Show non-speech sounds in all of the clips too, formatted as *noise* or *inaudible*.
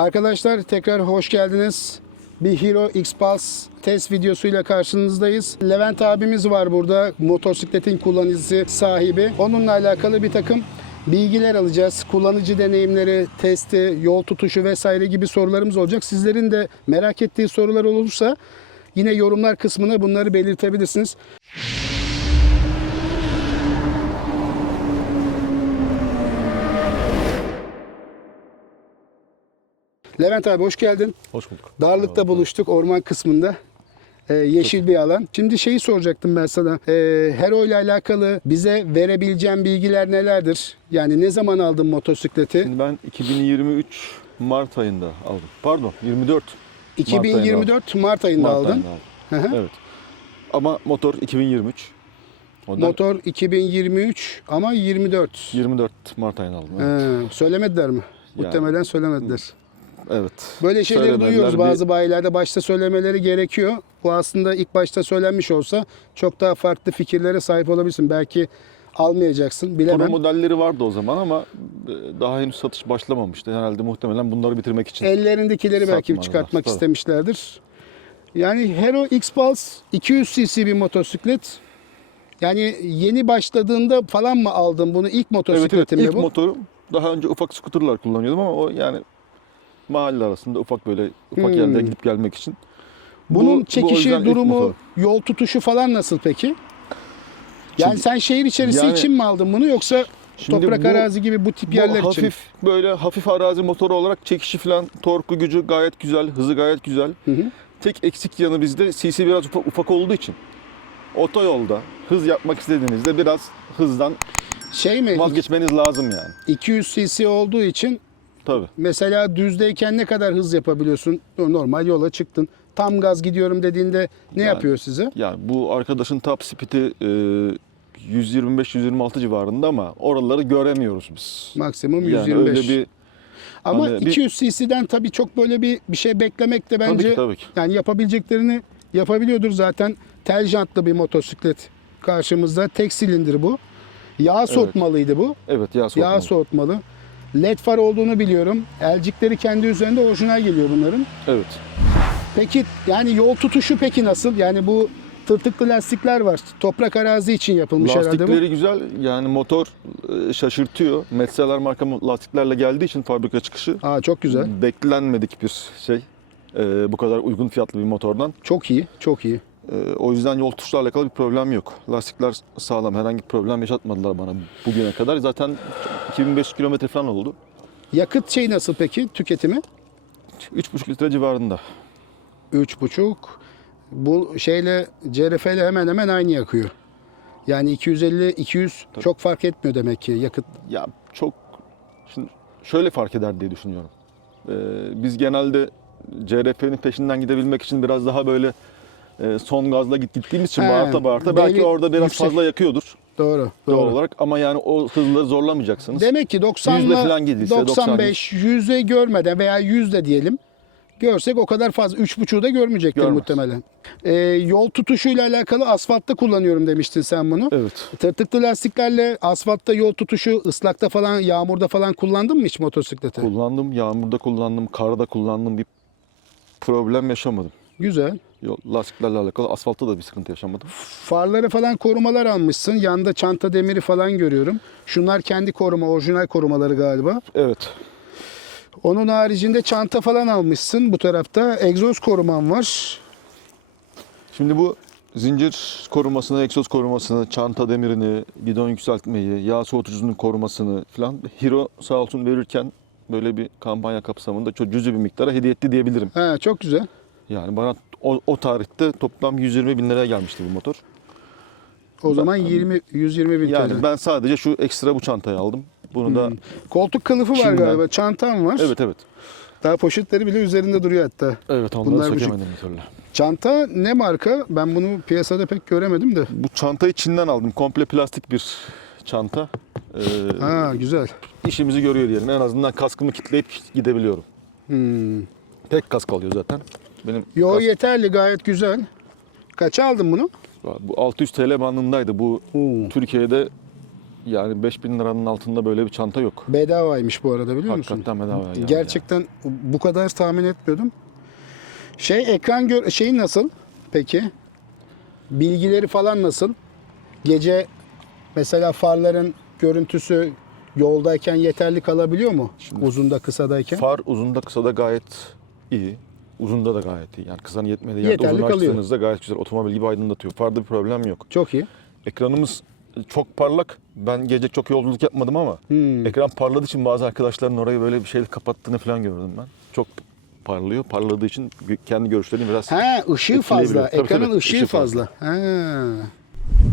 Arkadaşlar tekrar hoş geldiniz. Bir Hero X-Pulse test videosuyla karşınızdayız. Levent abimiz var burada. Motosikletin kullanıcısı sahibi. Onunla alakalı bir takım bilgiler alacağız. Kullanıcı deneyimleri, testi, yol tutuşu vesaire gibi sorularımız olacak. Sizlerin de merak ettiği sorular olursa yine yorumlar kısmına bunları belirtebilirsiniz. Levent abi hoş geldin. Hoş bulduk. Darlıkta buluştuk orman kısmında. Ee, yeşil bir alan. Şimdi şeyi soracaktım ben sana. Ee, Hero ile alakalı bize verebileceğin bilgiler nelerdir? Yani ne zaman aldın motosikleti? Şimdi ben 2023 Mart ayında aldım. Pardon 24 2024 Mart ayında Mart aldın. ayında aldım. Hı hı. Evet. Ama motor 2023. Model Motor 2023 ama 24. 24 Mart ayında aldım. Evet. He, söylemediler mi? Yani- Muhtemelen söylemediler. Evet. Böyle şeyleri Söylemediler. duyuyoruz. Bir- Bazı bayilerde başta söylemeleri gerekiyor. Bu aslında ilk başta söylenmiş olsa çok daha farklı fikirlere sahip olabilirsin. Belki almayacaksın. Bilemem. modelleri vardı o zaman ama e, daha henüz satış başlamamıştı. Herhalde muhtemelen bunları bitirmek için. Ellerindekileri belki çıkartmak tabii. istemişlerdir. Yani Hero X-Pulse 200 cc bir motosiklet. Yani yeni başladığında falan mı aldın bunu? İlk evet evet mi ilk bu? motoru daha önce ufak skuterlar kullanıyordum ama o yani mahalle arasında ufak böyle ufak Hmm. yerlere gidip gelmek için. Bunun Bu- bu çekişi, ilk durumu, yol tutuşu falan nasıl peki? Yani Şimdi- sen şehir içerisi Yani- için mi aldın bunu yoksa Şimdi toprak bu- arazi gibi bu tip Bu yerler hafif için? böyle hafif arazi motoru olarak çekişi falan torku gücü gayet güzel, hızı gayet güzel. Hı hı. Tek eksik yanı bizde CC biraz ufak, ufak olduğu için otoyolda hız yapmak istediğinizde biraz hızdan Şey mi? vazgeçmeniz lazım yani. 200 cc olduğu için Tabii. mesela düzdeyken ne kadar hız yapabiliyorsun? Normal yola çıktın. Tam gaz gidiyorum dediğinde ne Yani- yapıyor size? Yani bu arkadaşın top speed'i e, 125-126 civarında ama oraları göremiyoruz biz. Maksimum Yani 125. öyle bir Ama hani bir- 200 cc'den tabii çok böyle bir bir şey beklemek de tabii bence ki tabii ki. yani yapabileceklerini yapabiliyordur zaten. Tel jantlı bir motosiklet karşımızda. Tek silindir bu. Yağ soğutmalıydı bu. Evet yağ Yağ soğutmalı. LED far olduğunu biliyorum. Elcikleri kendi üzerinde orijinal geliyor bunların. Evet. Peki yani yol tutuşu peki nasıl? Yani bu tırtıklı lastikler var. Toprak arazi için yapılmış herhalde bu. Lastikleri güzel. Yani motor e, şaşırtıyor. Metzeler marka lastiklerle geldiği için fabrika çıkışı Aa çok güzel. beklenmedik bir şey. E, bu kadar uygun fiyatlı bir motordan. Çok iyi. Çok iyi. E, o yüzden yol tutuşla alakalı bir problem yok. Lastikler sağlam. Herhangi bir problem yaşatmadılar bana bugüne kadar. Zaten 2500 kilometre falan oldu. Yakıt şey nasıl peki tüketimi? 3,5 litre civarında. 3,5. Bu şeyle CRF ile hemen hemen aynı yakıyor. Yani 250 200 Tabii. çok fark etmiyor demek ki yakıt. Ya çok şimdi şöyle fark eder diye düşünüyorum. Ee, biz genelde CRF'nin peşinden gidebilmek için biraz daha böyle e, son gazla git gittiğimiz için He, bağırta bağırta belli belki orada biraz yüksek. fazla yakıyordur Doğru. doğal Doğru. olarak ama yani o hızları zorlamayacaksınız. Demek ki 90 Yüzde falan gidilse, 95 yüzde görmeden veya yüzde diyelim görsek o kadar fazla 3,5'u da görmeyecektir Görmez. muhtemelen. Ee, yol tutuşuyla alakalı asfaltta kullanıyorum demiştin sen bunu. Evet. Tırtıklı lastiklerle asfaltta yol tutuşu ıslakta falan yağmurda falan kullandın mı hiç motosikleti? Kullandım, yağmurda kullandım, karda kullandım bir problem yaşamadım. Güzel. Yol, lastiklerle alakalı asfaltta da bir sıkıntı yaşamadım. Farları falan korumalar almışsın. Yanında çanta demiri falan görüyorum. Şunlar kendi koruma, orijinal korumaları galiba. Evet. Onun haricinde çanta falan almışsın bu tarafta. Egzoz koruman var. Şimdi bu zincir korumasını, egzoz korumasını, çanta demirini, gidon yükseltmeyi, yağ soğutucunun korumasını falan Hero sağ olsun verirken böyle bir kampanya kapsamında çok cüzi bir miktara hediye etti diyebilirim. Ha, çok güzel. Yani bana o, o tarihte toplam 120 bin liraya gelmişti bu motor. O zaman 20 120 bin Yani TL. ben sadece şu ekstra bu çantayı aldım. Bunu da Koltuk kılıfı var Çin'den. galiba. Çantam var. evet evet. Daha poşetleri bile üzerinde duruyor hatta. Evet onları Bunlar sökemedim bir türlü. Çanta ne marka? Ben bunu piyasada pek göremedim de. Bu çantayı Çin'den aldım. Komple plastik bir çanta. Ee, Ha güzel. işimizi görüyor diyelim. En azından kaskımı kitleyip gidebiliyorum. Hmm. Tek kask alıyor zaten. Benim Yo kask- yeterli gayet güzel. Kaça aldın bunu? bu 600 TL bandındaydı. Bu Oo. Türkiye'de Yani 5000 liranın altında böyle bir çanta yok. Bedavaymış bu arada biliyor musun? Hakikaten bedava yani. Gerçekten bu kadar tahmin etmiyordum. Şey ekran gör şeyi nasıl peki? Bilgileri falan nasıl? Gece mesela farların görüntüsü yoldayken yeterli kalabiliyor mu? Uzunda kısadayken. Far uzunda kısada gayet iyi. Uzunda da gayet iyi. Yani kısanın yetmediği yerde Yeterli uzun kalıyor. açtığınızda gayet güzel. Otomobil gibi aydınlatıyor. Farda bir problem yok. Çok iyi. Ekranımız çok parlak. Ben gece çok yolculuk yapmadım ama Hmm. ekran parladığı için bazı arkadaşların orayı böyle bir şeyle kapattığını falan gördüm ben. Çok parlıyor. Parladığı için gö- kendi görüşlerini biraz Ha ışığı fazla. Etkileyebiliyor. Tabii, Ekranın tabii, ışığı ışığı fazla. Ha.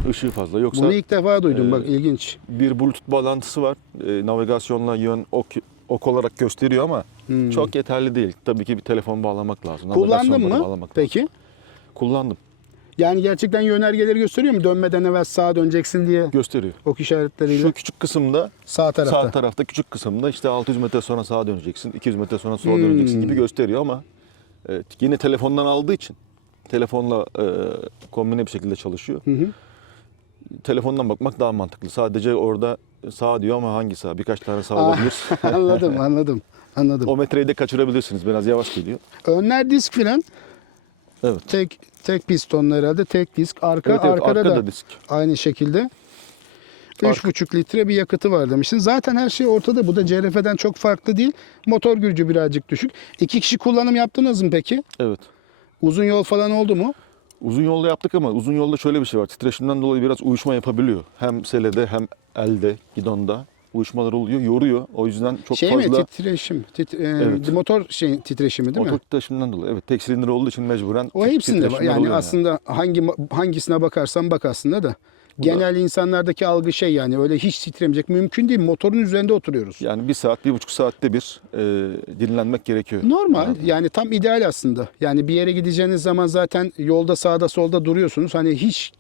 ışığı fazla. Yoksa Bunu ilk defa duydum e, bak ilginç. bir bluetooth bağlantısı var. E, navigasyonla yön ok, ok olarak gösteriyor ama Hmm. çok yeterli değil. Tabii ki bir telefon bağlamak lazım. Kullandın mı? bağlamak lazım. Peki. Kullandım. Yani gerçekten yönergeleri gösteriyor mu? Dönmeden evvel sağa döneceksin diye Gösteriyor. ok işaretleriyle Şu küçük kısımda sağ tarafta. Sağ tarafta küçük kısımda işte 600 metre sonra sağa döneceksin, 200 metre sonra sola Hmm. döneceksin gibi gösteriyor ama evet, yine telefondan aldığı için telefonla e, kombine bir şekilde çalışıyor. Hı hı. Telefondan bakmak daha mantıklı. Sadece orada sağ diyor ama hangi sağ? Birkaç tane sağ olabilir. *laughs* anladım, anladım. Anladım. o metreyi de kaçırabilirsiniz. Biraz yavaş geliyor. Önler disk fren Evet. tek tek pistonlu herhalde tek disk. Arka evet, evet arkada arkada da disk. aynı şekilde. Arka- 3,5 litre bir yakıtı var demiştin. Zaten her şey ortada. Bu da CRF'den çok farklı değil. Motor gücü birazcık düşük. İki kişi kullanım yaptınız mı peki? Evet. Uzun yol falan oldu mu? Uzun yolda yaptık ama uzun yolda şöyle bir şey var. Titreşimden dolayı biraz uyuşma yapabiliyor. Hem selede hem elde, gidonda uyuşmalar oluyor. Yoruyor. O yüzden çok şey fazla... mi? Titreşim. Tit- e, Evet. Motor şey titreşimi değil mi? Motor titreşiminden dolayı. Evet tek silindir olduğu için mecburen O hepsinde var. Yani aslında hangi hangisine bakarsan bak aslında da. Bu da- Genel insanlardaki algı şey yani öyle hiç titremeyecek mümkün değil. Motorun üzerinde oturuyoruz. Yani bir saat, bir buçuk saatte bir e, dinlenmek gerekiyor. Normal Anladım. yani tam ideal aslında. Yani bir yere gideceğiniz zaman zaten yolda sağda solda duruyorsunuz. Hani hiç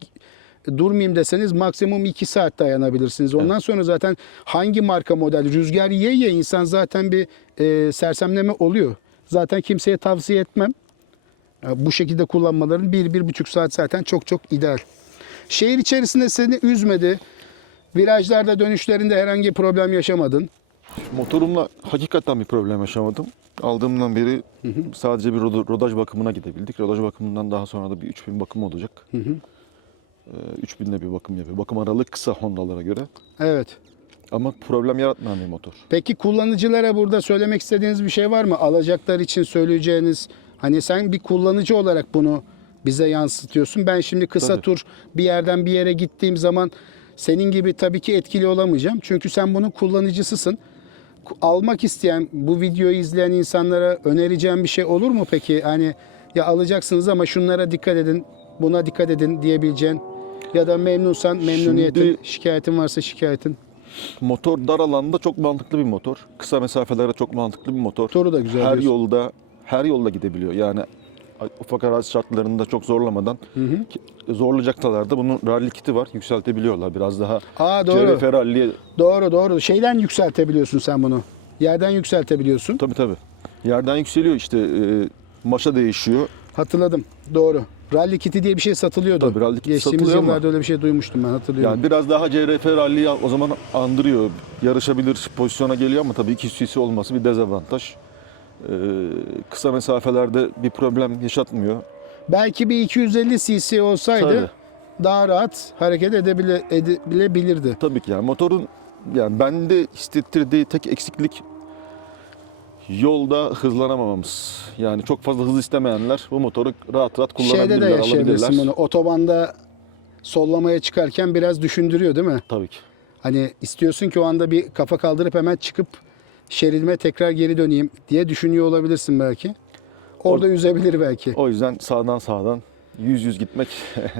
durmayayım deseniz maksimum 2 saat dayanabilirsiniz. Ondan sonra zaten hangi marka model rüzgar ye ye insan zaten bir e, sersemleme oluyor. Zaten kimseye tavsiye etmem. E, Bu şekilde kullanmaların bir, bir buçuk saat zaten çok çok ideal. Şehir içerisinde seni üzmedi. Virajlarda dönüşlerinde herhangi bir problem yaşamadın. Motorumla hakikaten bir problem yaşamadım. Aldığımdan beri sadece bir roda- rodaj bakımına gidebildik. Rodaj bakımından daha sonra da bir 3000 bakım olacak. Hı hı. E, 3000'de bir bakım yapıyor. Bakım aralığı kısa Honda'lara göre. Evet. Ama problem yaratmayan bir motor. Peki kullanıcılara burada söylemek istediğiniz bir şey var mı? Alacaklar için söyleyeceğiniz hani sen bir kullanıcı olarak bunu bize yansıtıyorsun. Ben şimdi kısa Tabii. tur bir yerden bir yere gittiğim zaman senin gibi tabii ki etkili olamayacağım. Çünkü sen bunun kullanıcısısın. Ku- Almak isteyen, bu videoyu izleyen insanlara önereceğim bir şey olur mu peki? Hani ya alacaksınız ama şunlara dikkat edin, buna dikkat edin diyebileceğin ya da memnunsan memnuniyetin, Şimdi- şikayetin varsa şikayetin. Motor dar alanda çok mantıklı bir motor. Kısa mesafelerde çok mantıklı bir motor. Motoru da güzel Her diyorsun. yolda her yolda gidebiliyor. Yani ufak arazi şartlarında çok zorlamadan ki- zorlayacaklar da bunun rally kiti var. Yükseltebiliyorlar biraz daha. Aa doğru. CRF rally'ye Doğru doğru. Şeyden yükseltebiliyorsun sen bunu. Yerden yükseltebiliyorsun. tabii tabii. Yerden yükseliyor işte e, maşa değişiyor. Hatırladım. Doğru. Rally kiti diye bir şey satılıyordu. Tabii, rally kiti Geçtiğimiz satılıyor ama- yıllarda öyle bir şey duymuştum ben hatırlıyorum. Yani biraz daha CRF rally'yi o zaman andırıyor. Yarışabilir pozisyona geliyor ama tabii 200 cc olması bir dezavantaj. E, kısa mesafelerde bir problem yaşatmıyor. Belki bir 250 cc olsaydı Tabii. daha rahat hareket edebile. Tabii ki yani motorun yani bende hissettirdiği tek eksiklik yolda hızlanamamamız. Yani çok fazla hız istemeyenler bu motoru rahat rahat Şeyde de kullanabilirler, yaşayabilirsin bunu. Otobanda sollamaya çıkarken biraz düşündürüyor değil mi? Tabii ki. Hani istiyorsun ki o anda bir kafa kaldırıp hemen çıkıp şeridime tekrar geri döneyim diye düşünüyor olabilirsin belki. Orada üzebilir belki. O yüzden sağdan sağdan yüz yüz gitmek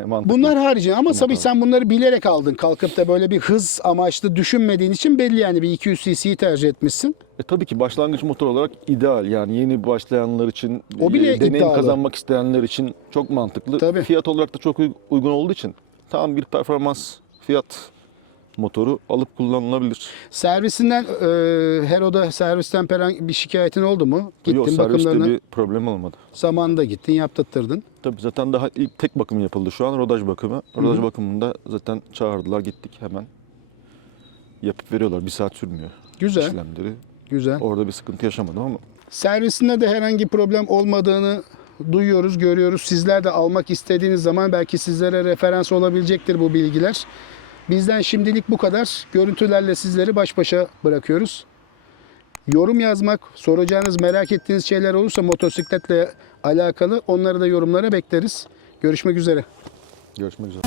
mantıklı. Bunlar harici ama tabii tabii. sen bunları bilerek aldın. Kalkıp da böyle bir hız amaçlı düşünmediğin için belli yani bir 200 cc'yi tercih etmişsin. E, tabii ki başlangıç motor olarak ideal. Yani yeni başlayanlar için, O bile e, deneyim iddialı. kazanmak isteyenler için çok mantıklı. Tabii. Fiyat olarak da çok uy- uygun olduğu için tam bir performans fiyat motoru alıp kullanılabilir. Servisinden e, Hero'da servisten bir şikayetin oldu mu? Gittin Yok serviste bir problem olmadı. zamanında gittin yaptırttırdın. Tabii zaten daha ilk tek bakım yapıldı şu an rodaj bakımı. Rodaj bakımında zaten çağırdılar gittik hemen. yapıp veriyorlar. Bir saat sürmüyor Güzel, işlemleri. güzel. Orada bir sıkıntı yaşamadım ama Servisinde de herhangi problem olmadığını duyuyoruz, görüyoruz. Sizler de almak istediğiniz zaman belki sizlere referans olabilecektir bu bilgiler. Bizden şimdilik bu kadar. Görüntülerle sizleri baş başa bırakıyoruz. Yorum yazmak, soracağınız, merak ettiğiniz şeyler olursa motosikletle alakalı onları da yorumlara bekleriz. Görüşmek üzere. görüşmek üzere.